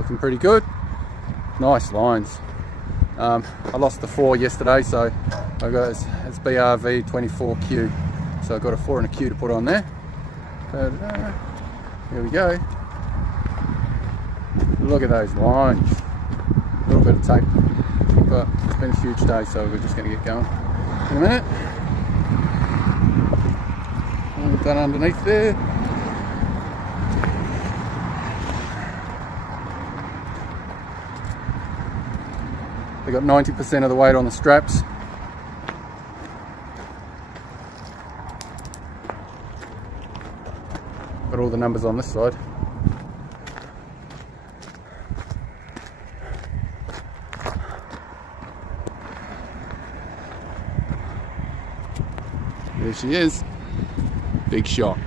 looking pretty good. Nice lines. I lost the 4 yesterday, so I got it's BRV 24Q, so I've got a 4 and a Q to put on there. But here we go. Look at those lines. A little bit of tape, but it's been a huge day, so we're just going to get going in a minute. All done underneath there. They got 90% of the weight on the straps. Got all the numbers on this side. There she is. Big shot.